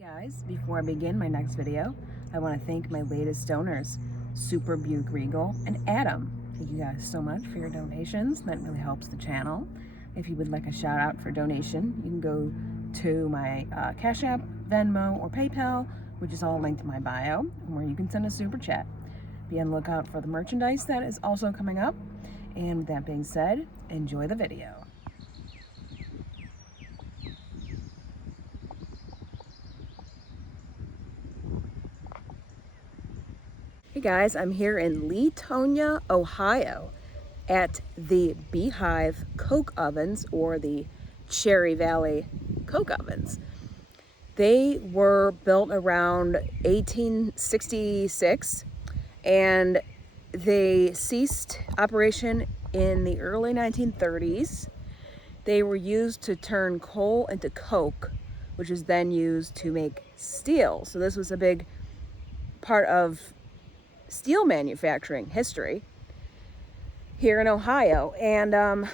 Guys, before I begin my next video, I want to thank my latest donors, Super Buke Regal and Adam. Thank you guys so much for your donations. That really helps the channel. If you would like a shout out for donation, you can go to my Cash App, Venmo, or PayPal, which is all linked in my bio, where you can send a super chat. Be on the lookout for the merchandise that is also coming up. And with that being said, enjoy the video. Hey guys, I'm here in Leetonia, Ohio at the Beehive Coke Ovens, or the Cherry Valley Coke Ovens. They were built around 1866 and they ceased operation in the early 1930s. They were used to turn coal into coke, which was then used to make steel. So this was a big part of steel manufacturing history here in Ohio. And I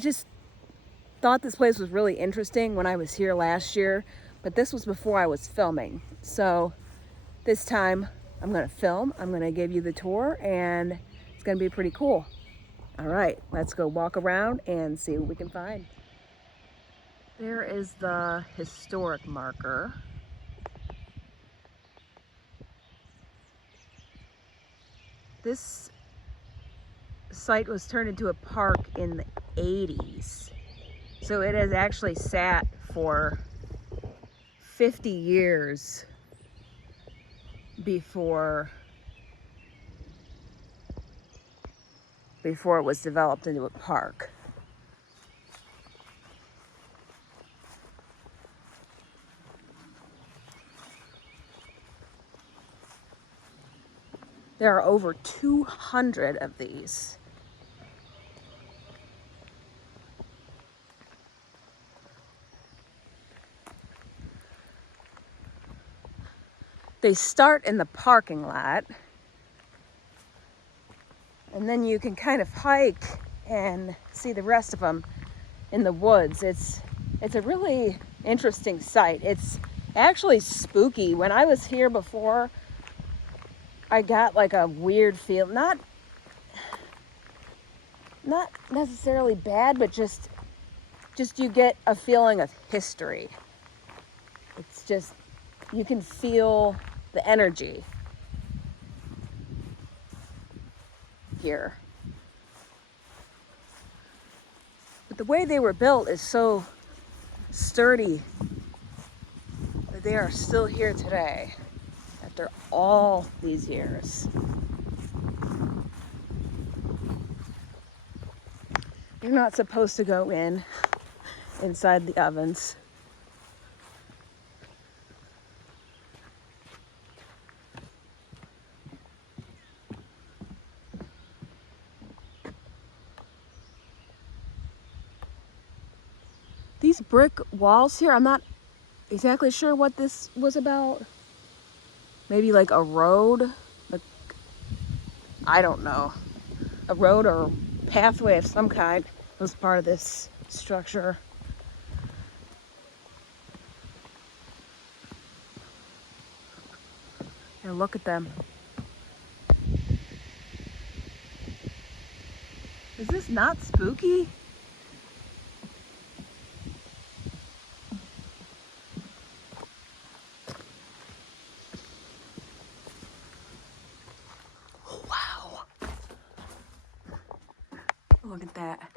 just thought this place was really interesting when I was here last year, but this was before I was filming. So this time I'm gonna film, I'm gonna give you the tour, and it's gonna be pretty cool. All right, let's go walk around and see what we can find. There is the historic marker. This site was turned into a park in the 80s. So it has actually sat for 50 years before it was developed into a park. There are over 200 of these. They start in the parking lot, and then you can kind of hike and see the rest of them in the woods. It's a really interesting site. It's actually spooky. When I was here before, I got like a weird feel, not necessarily bad, but just you get a feeling of history. It's just, you can feel the energy here. But the way they were built is so sturdy that they are still here today after all these years. You're not supposed to go inside the ovens. These brick walls here, I'm not exactly sure what this was about. Maybe like a road, like, I don't know. A road or pathway of some kind was part of this structure. And look at them. Is this not spooky? Oh, wow. Look at that.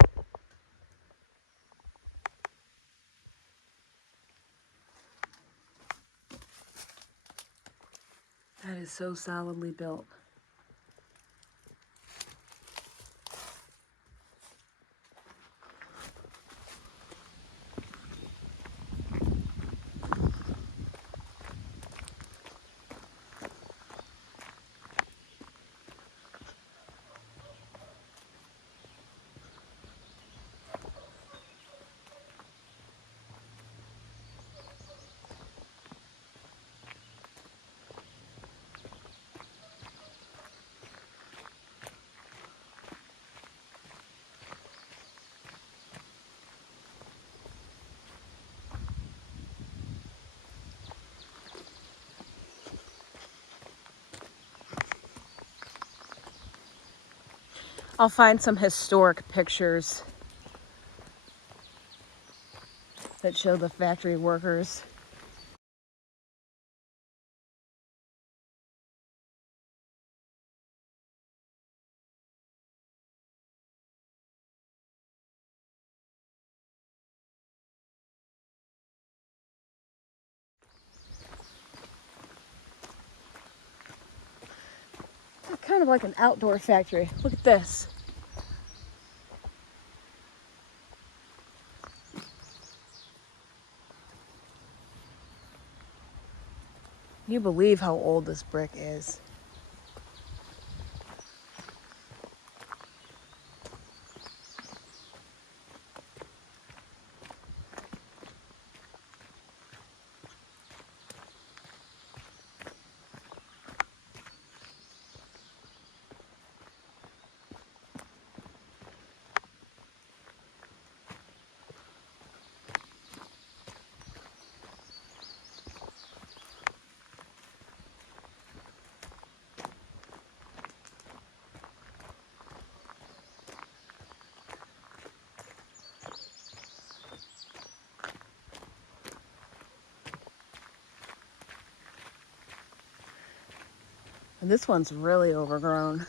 That is so solidly built. I'll find some historic pictures that show the factory workers. It's kind of like an outdoor factory. Look at this. Can you believe how old this brick is? And this one's really overgrown.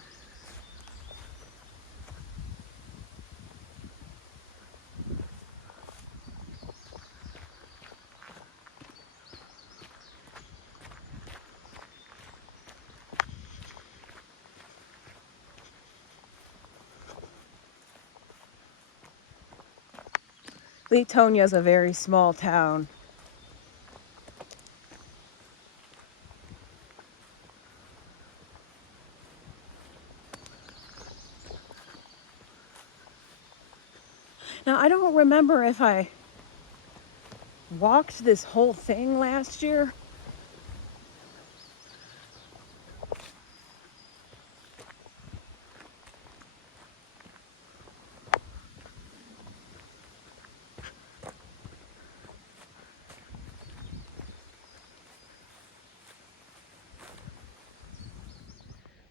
Leetonia is a very small town. Now, I don't remember if I walked this whole thing last year.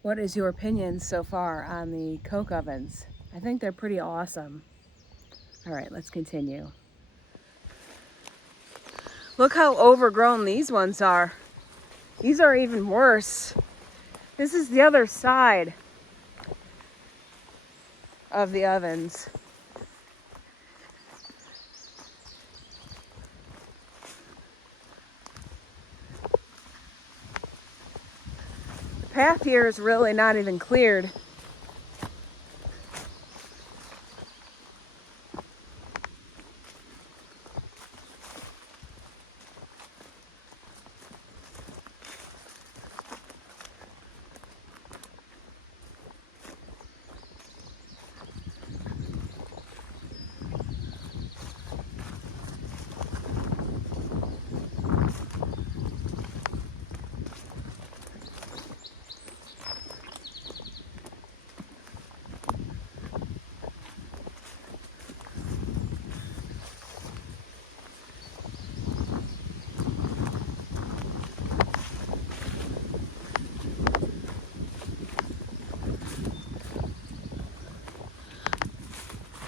What is your opinion so far on the Coke ovens? I think they're pretty awesome. All right, let's continue. Look how overgrown these ones are. These are even worse. This is the other side of the ovens. The path here is really not even cleared.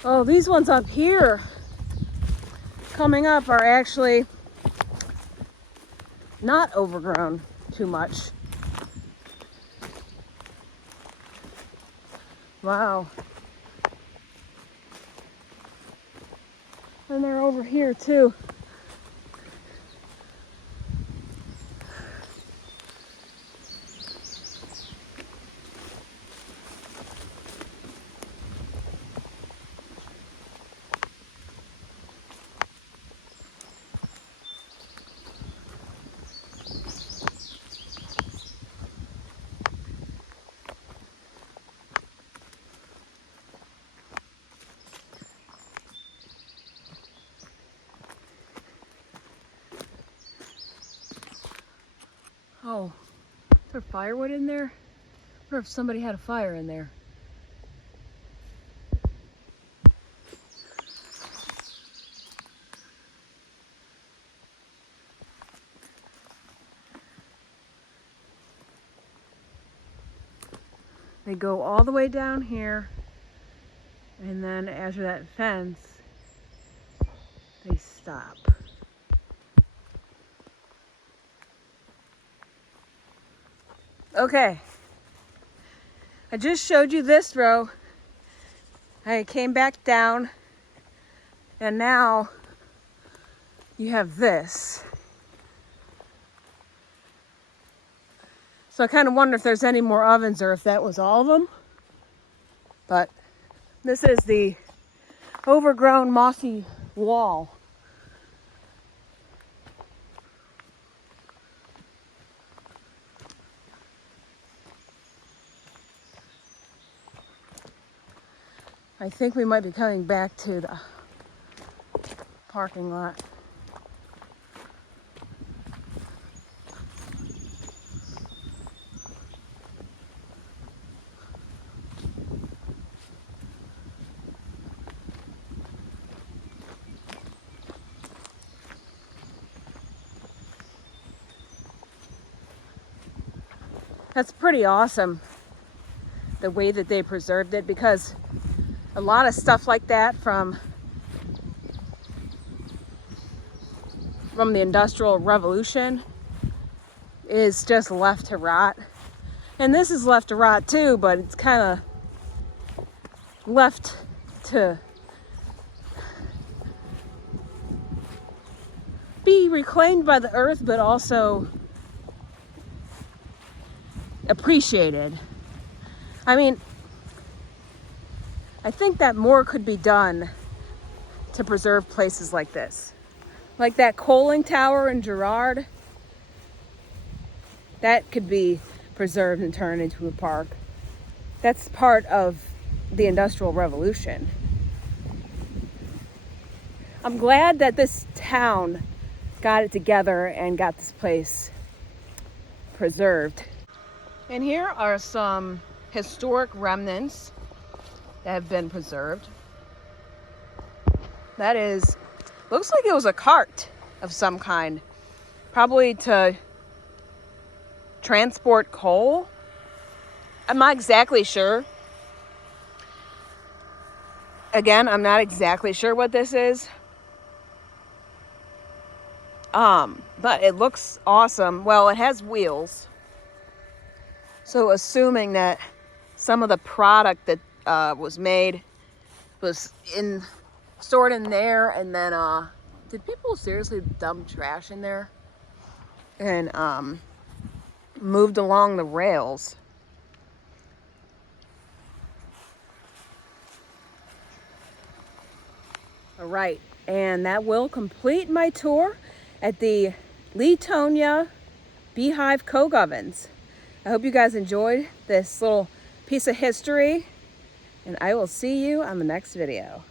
Oh, these ones up here coming up are actually not overgrown too much. Wow. And they're over here too. Oh, is there firewood in there? I wonder if somebody had a fire in there. They go all the way down here And then after that fence, they stop. Okay, I just showed you this row. I came back down, and now you have this. So I kind of wonder if there's any more ovens or if that was all of them. But this is the overgrown mossy wall. I think we might be coming back to the parking lot. That's pretty awesome, the way that they preserved it, because a lot of stuff like that from the Industrial Revolution is just left to rot. And this is left to rot too, but it's kind of left to be reclaimed by the earth, but also appreciated. I mean, I think that more could be done to preserve places like this. Like that coaling tower in Girard, that could be preserved and turned into a park. That's part of the Industrial Revolution. I'm glad that this town got it together and got this place preserved. And here are some historic remnants that have been preserved. That is, looks like it was a cart of some kind, probably to transport coal. I'm not exactly sure. Again, I'm not exactly sure what this is. But it looks awesome. Well, it has wheels. So assuming that some of the product that was made was stored in there, and then did people seriously dump trash in there and moved along the rails? All right, and that will complete my tour at the Leetonia Beehive Coke Ovens. I hope you guys enjoyed this little piece of history, and I will see you on the next video.